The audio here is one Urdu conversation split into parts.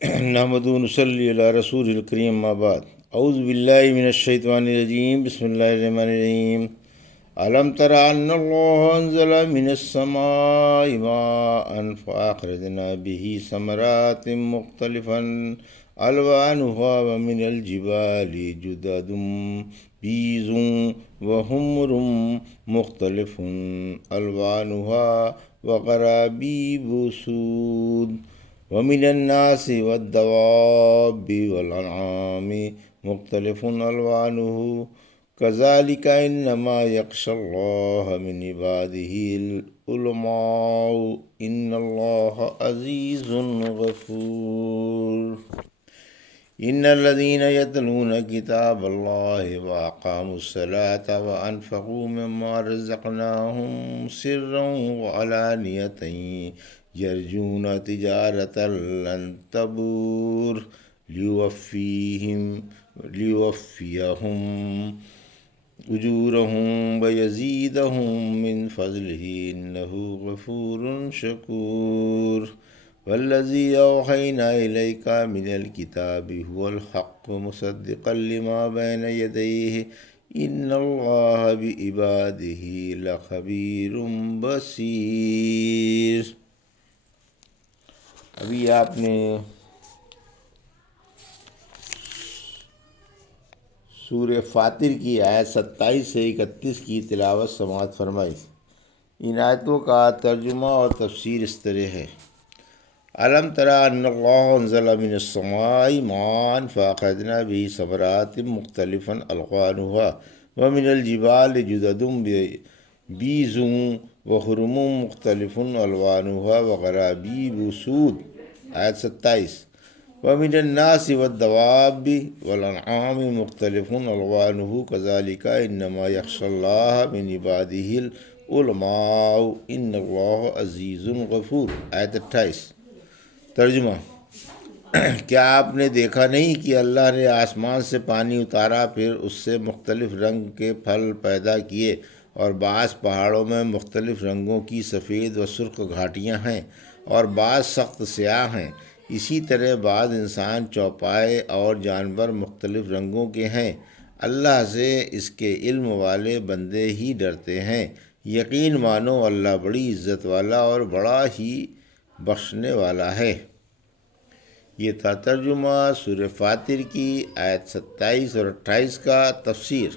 نحمد نصلی علی رسول الکریم اما بعد اعوذ باللہ من الشیطان الرجیم بسم اللہ الرحمن الرحیم علم تر ان اللہ انزل من السماء ماء فاخرجنا به ثمرات مختلفا الوانها ومن الجبال جدد بیض وحمر مختلف الوانها وغرابیب سود ومن الناس والدواب والأنعام مختلف ألوانه كذلك إنما يخشى الله من عباده العلماء إن الله عزيز غفور إن الذين يتلون كتاب الله وأقاموا الصلاة وأنفقوا مما رزقناهم سرا وعلانية يرجون تجارة لن تبور ليوفيهم أجورهم ويزيدهم من فضله إنه غفور شكور والذي أوحينا إليك من الكتاب هو الحق مصدقا لما بين يديه إن الله بعباده لخبير بصير۔ ابھی آپ نے سورہ فاطر کی آیت 27 سے 31 کی تلاوت سماعت فرمائی۔ ان آیتوں کا ترجمہ اور تفسیر اس طرح ہے۔ علم تری ان اللہ انزل من السماء ماء فاخرجنا به ثمرات مختلفا الوانها ومن الجبال جدد بیض وحمر مختلف الوانها وغرابیب سود۔ آیت 27۔ ومن الناس والدواب والانعام مختلف الوانه كذلك انما يخشى الله من عباده العلماء ان اللہ عزیز غفور۔ آیت 28۔ ترجمہ: کیا آپ نے دیکھا نہیں کہ اللہ نے آسمان سے پانی اتارا، پھر اس سے مختلف رنگ کے پھل پیدا کیے، اور بعض پہاڑوں میں مختلف رنگوں کی سفید و سرخ گھاٹیاں ہیں اور بعض سخت سیاہ ہیں۔ اسی طرح بعض انسان چوپائے اور جانور مختلف رنگوں کے ہیں۔ اللہ سے اس کے علم والے بندے ہی ڈرتے ہیں۔ یقین مانو اللہ بڑی عزت والا اور بڑا ہی بخشنے والا ہے۔ یہ تھا ترجمہ سورہ فاطر کی آیت 27 اور 28 کا تفسیر۔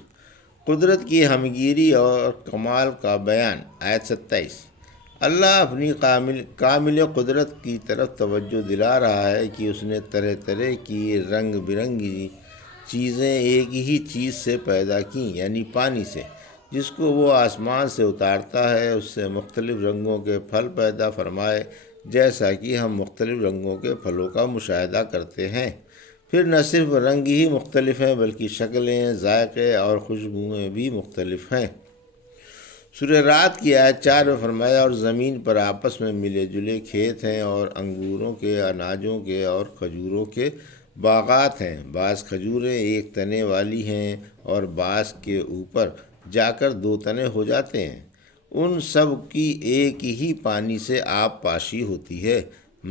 قدرت کی ہمگیری اور کمال کا بیان۔ آیت 27۔ اللہ اپنی کامل قدرت کی طرف توجہ دلا رہا ہے کہ اس نے طرح طرح کی رنگ برنگی چیزیں ایک ہی چیز سے پیدا کیں، یعنی پانی سے، جس کو وہ آسمان سے اتارتا ہے، اس سے مختلف رنگوں کے پھل پیدا فرمائے، جیسا کہ ہم مختلف رنگوں کے پھلوں کا مشاہدہ کرتے ہیں۔ پھر نہ صرف رنگ ہی مختلف ہیں بلکہ شکلیں، ذائقے اور خوشبوئیں بھی مختلف ہیں۔ سورہ رعد کی آیت 4 میں فرمایا، اور زمین پر آپس میں ملے جلے کھیت ہیں اور انگوروں کے، اناجوں کے اور کھجوروں کے باغات ہیں۔ بعض کھجوریں ایک تنے والی ہیں اور بعض کے اوپر جا کر 2 تنے ہو جاتے ہیں۔ ان سب کی ایک ہی پانی سے آب پاشی ہوتی ہے،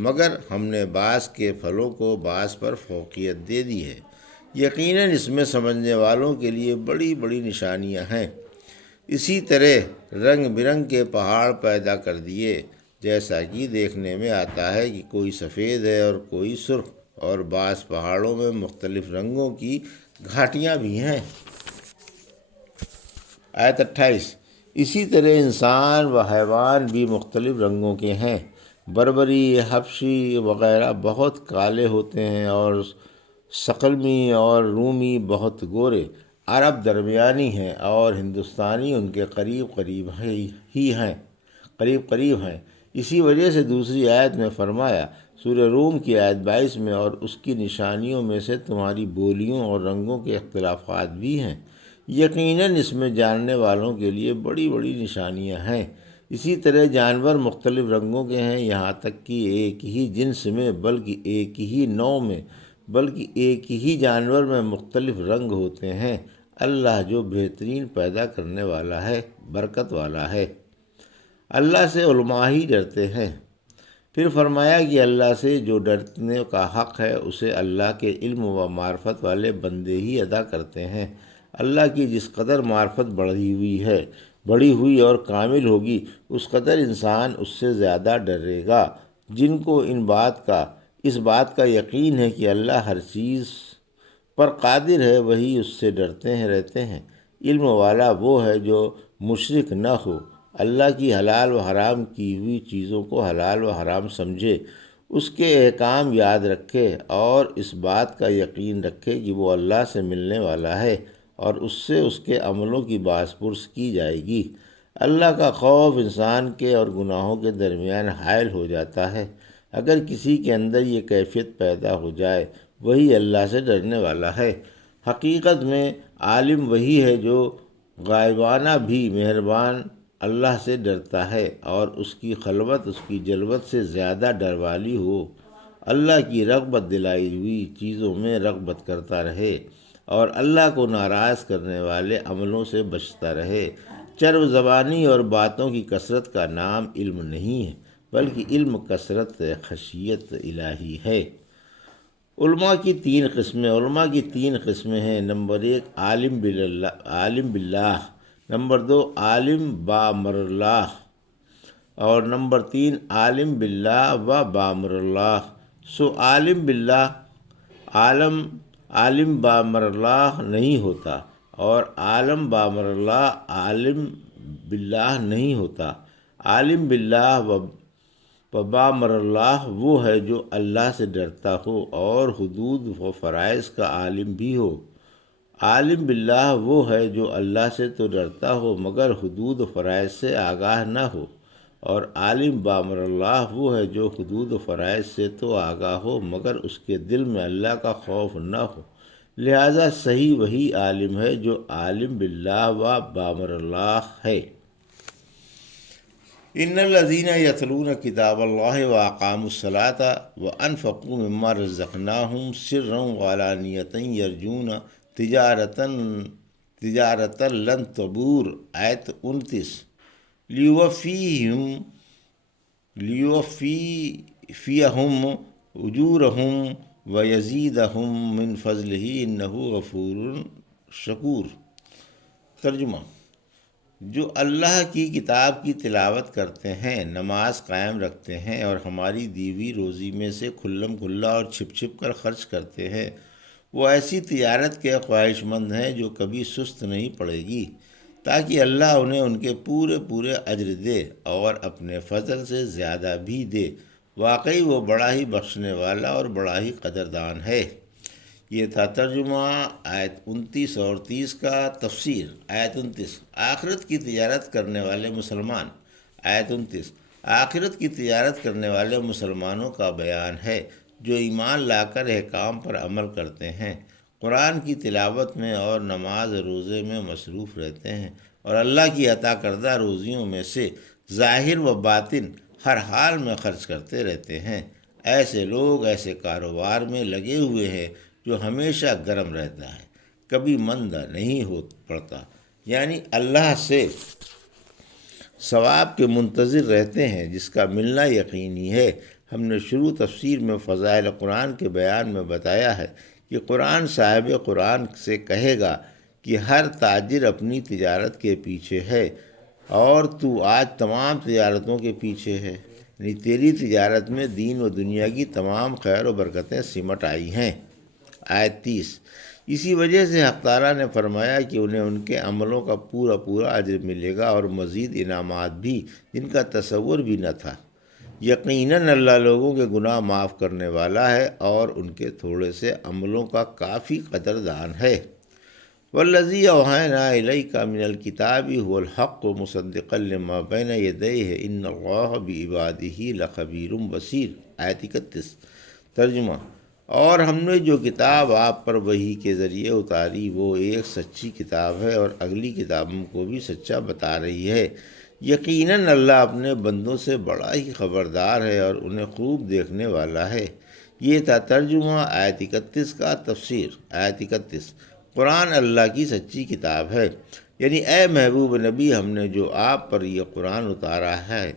مگر ہم نے بعض کے پھلوں کو بعض پر فوقیت دے دی ہے۔ یقیناً اس میں سمجھنے والوں کے لیے بڑی بڑی نشانیاں ہیں۔ اسی طرح رنگ برنگ کے پہاڑ پیدا کر دیے، جیسا کہ دیکھنے میں آتا ہے کہ کوئی سفید ہے اور کوئی سرخ، اور بعض پہاڑوں میں مختلف رنگوں کی گھاٹیاں بھی ہیں۔ آیت 28۔ اسی طرح انسان و حیوان بھی مختلف رنگوں کے ہیں۔ بربری، حبشی وغیرہ بہت کالے ہوتے ہیں اور ثقلمی اور رومی بہت گورے۔ عرب درمیانی ہیں اور ہندوستانی ان کے قریب قریب ہیں۔ اسی وجہ سے دوسری آیت میں فرمایا، سورہ روم کی آیت 22 میں، اور اس کی نشانیوں میں سے تمہاری بولیوں اور رنگوں کے اختلافات بھی ہیں۔ یقیناً اس میں جاننے والوں کے لیے بڑی بڑی نشانیاں ہیں۔ اسی طرح جانور مختلف رنگوں کے ہیں، یہاں تک کہ ایک ہی جنس میں، بلکہ ایک ہی نوع میں، بلکہ ایک ہی جانور میں مختلف رنگ ہوتے ہیں۔ اللہ جو بہترین پیدا کرنے والا ہے، برکت والا ہے۔ اللہ سے علماء ہی ڈرتے ہیں۔ پھر فرمایا کہ اللہ سے جو ڈرنے کا حق ہے اسے اللہ کے علم و معرفت والے بندے ہی ادا کرتے ہیں۔ اللہ کی جس قدر معرفت بڑھی ہوئی اور کامل ہوگی، اس قدر انسان اس سے زیادہ ڈرے گا۔ جن کو اس بات کا یقین ہے کہ اللہ ہر چیز پر قادر ہے، وہی اس سے ڈرتے رہتے ہیں۔ علم والا وہ ہے جو مشرک نہ ہو، اللہ کی حلال و حرام کی ہوئی چیزوں کو حلال و حرام سمجھے، اس کے احکام یاد رکھے اور اس بات کا یقین رکھے کہ وہ اللہ سے ملنے والا ہے اور اس سے اس کے عملوں کی باز پرس کی جائے گی۔ اللہ کا خوف انسان کے اور گناہوں کے درمیان حائل ہو جاتا ہے۔ اگر کسی کے اندر یہ کیفیت پیدا ہو جائے، وہی اللہ سے ڈرنے والا ہے۔ حقیقت میں عالم وہی ہے جو غائبانہ بھی مہربان اللہ سے ڈرتا ہے اور اس کی خلوت اس کی جلوت سے زیادہ ڈر والی ہو، اللہ کی رغبت دلائی ہوئی چیزوں میں رغبت کرتا رہے اور اللہ کو ناراض کرنے والے عملوں سے بچتا رہے۔ چرب زبانی اور باتوں کی کثرت کا نام علم نہیں ہے، بلکہ علم کثرت خشیت الہی ہے۔ علماء کی تین قسمیں ہیں۔ نمبر 1 عالم باللہ، نمبر 2 عالم بامر اللہ، اور نمبر 3 عالم باللہ و بامر اللہ۔ عالم باللہ عالم بامر اللہ نہیں ہوتا، اور عالم بامر اللہ عالم باللہ نہیں ہوتا۔ عالم باللہ و بامر اللہ وہ ہے جو اللہ سے ڈرتا ہو اور حدود و فرائض کا عالم بھی ہو۔ عالم باللہ وہ ہے جو اللہ سے تو ڈرتا ہو مگر حدود و فرائض سے آگاہ نہ ہو، اور عالم بامر اللہ وہ ہے جو حدود و فرائض سے تو آگاہ ہو مگر اس کے دل میں اللہ کا خوف نہ ہو۔ لہٰذا صحیح وہی عالم ہے جو عالم باللہ و بامر اللہ ہے۔ ان الذین یتلون کتاب اللہ واقاموا الصلاۃ وانفقوا مما رزقناہم سرا وعلانیۃ یرجون تجارتا لن تبور، آیت 29۔ لیوفیہم اجورہم ویزیدہم من فضلہ انہ غفور شکور۔ ترجمہ: جو اللہ کی کتاب کی تلاوت کرتے ہیں، نماز قائم رکھتے ہیں اور ہماری دی ہوئی روزی میں سے کھلم کھلا اور چھپ چھپ کر خرچ کرتے ہیں، وہ ایسی تجارت کے خواہش مند ہیں جو کبھی سست نہیں پڑے گی، تاکہ اللہ انہیں ان کے پورے اجر دے اور اپنے فضل سے زیادہ بھی دے۔ واقعی وہ بڑا ہی بخشنے والا اور بڑا ہی قدردان ہے۔ یہ تھا ترجمہ آیت 29 اور 30 کا۔ تفسیر آیت 29: آخرت کی تجارت کرنے والے مسلمان۔ آیت 29: آخرت کی تجارت کرنے والے مسلمانوں کا بیان ہے جو ایمان لا کر احکام پر عمل کرتے ہیں، قرآن کی تلاوت میں اور نماز روزے میں مصروف رہتے ہیں اور اللہ کی عطا کردہ روزیوں میں سے ظاہر و باطن ہر حال میں خرچ کرتے رہتے ہیں۔ ایسے لوگ ایسے کاروبار میں لگے ہوئے ہیں جو ہمیشہ گرم رہتا ہے، کبھی مندہ نہیں ہو پڑتا، یعنی اللہ سے ثواب کے منتظر رہتے ہیں جس کا ملنا یقینی ہے۔ ہم نے شروع تفسیر میں فضائل قرآن کے بیان میں بتایا ہے کہ قرآن صاحب قرآن سے کہے گا کہ ہر تاجر اپنی تجارت کے پیچھے ہے اور تو آج تمام تجارتوں کے پیچھے ہے، یعنی تیری تجارت میں دین و دنیا کی تمام خیر و برکتیں سمٹ آئی ہیں۔ آیت 30: اسی وجہ سے حق تعالیٰ نے فرمایا کہ انہیں ان کے عملوں کا پورا اجر ملے گا اور مزید انعامات بھی جن کا تصور بھی نہ تھا۔ یقیناً اللہ لوگوں کے گناہ معاف کرنے والا ہے اور ان کے تھوڑے سے عملوں کا کافی قدردان ہے۔ والذی اوحینا الیک من الکتاب هو الحق مصدقا لما بین یدیہ ان اللہ بعبادہ لخبیر بصیر، آیت 31۔ ترجمہ: اور ہم نے جو کتاب آپ پر وحی کے ذریعے اتاری وہ ایک سچی کتاب ہے اور اگلی کتابوں کو بھی سچا بتا رہی ہے۔ یقیناً اللہ اپنے بندوں سے بڑا ہی خبردار ہے اور انہیں خوب دیکھنے والا ہے۔ یہ تھا ترجمہ آیت 31 کا۔ تفسیر آیت 31: قرآن اللہ کی سچی کتاب ہے، یعنی اے محبوب نبی، ہم نے جو آپ پر یہ قرآن اتارا ہے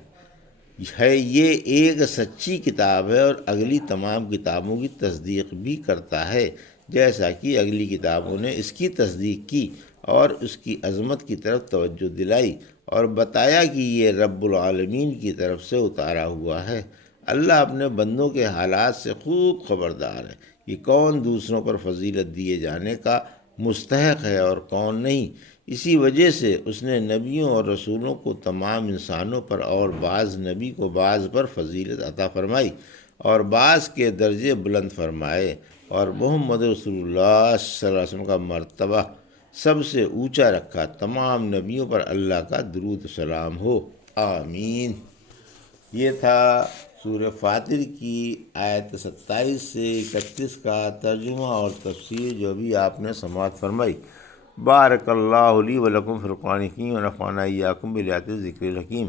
ہے یہ ایک سچی کتاب ہے اور اگلی تمام کتابوں کی تصدیق بھی کرتا ہے، جیسا کہ اگلی کتابوں نے اس کی تصدیق کی اور اس کی عظمت کی طرف توجہ دلائی اور بتایا کہ یہ رب العالمین کی طرف سے اتارا ہوا ہے۔ اللہ اپنے بندوں کے حالات سے خوب خبردار ہے کہ کون دوسروں پر فضیلت دیے جانے کا مستحق ہے اور کون نہیں۔ اسی وجہ سے اس نے نبیوں اور رسولوں کو تمام انسانوں پر اور بعض نبی کو بعض پر فضیلت عطا فرمائی اور بعض کے درجے بلند فرمائے، اور محمد رسول اللہ صلی اللہ علیہ وسلم کا مرتبہ سب سے اونچا رکھا۔ تمام نبیوں پر اللہ کا درود و سلام ہو، آمین۔ یہ تھا سورہ فاطر کی آیت 27 سے 31 کا ترجمہ اور تفسیر جو بھی آپ نے سماعت فرمائی۔ بارک اللہ لی و لکم فی القرآن الحکیم و نفعنی ایاکم بالآیات الذکر الحکیم۔